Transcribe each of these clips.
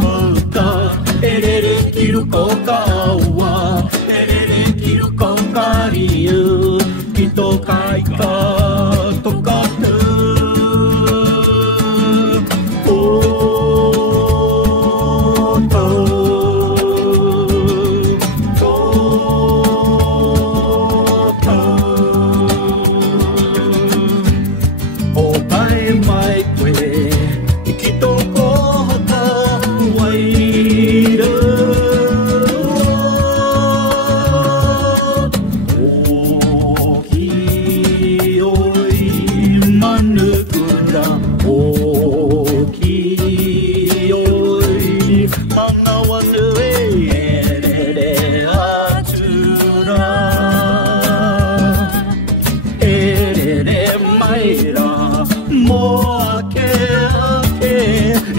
kamuta Erere kiru ko kawa Erere kiru ko kariu Kito kai ka tokatu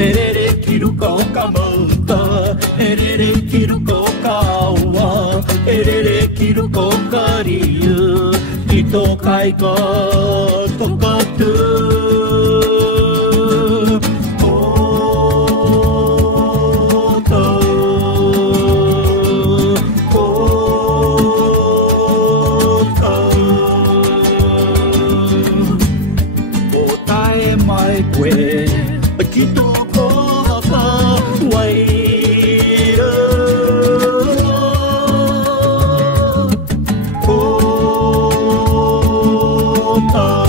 Erere kiru ko kamuta Erere kiru ko kawa Erere kiru ko kariu Kito kai ka tokatu Mai quê Kito ko ka wai Oh,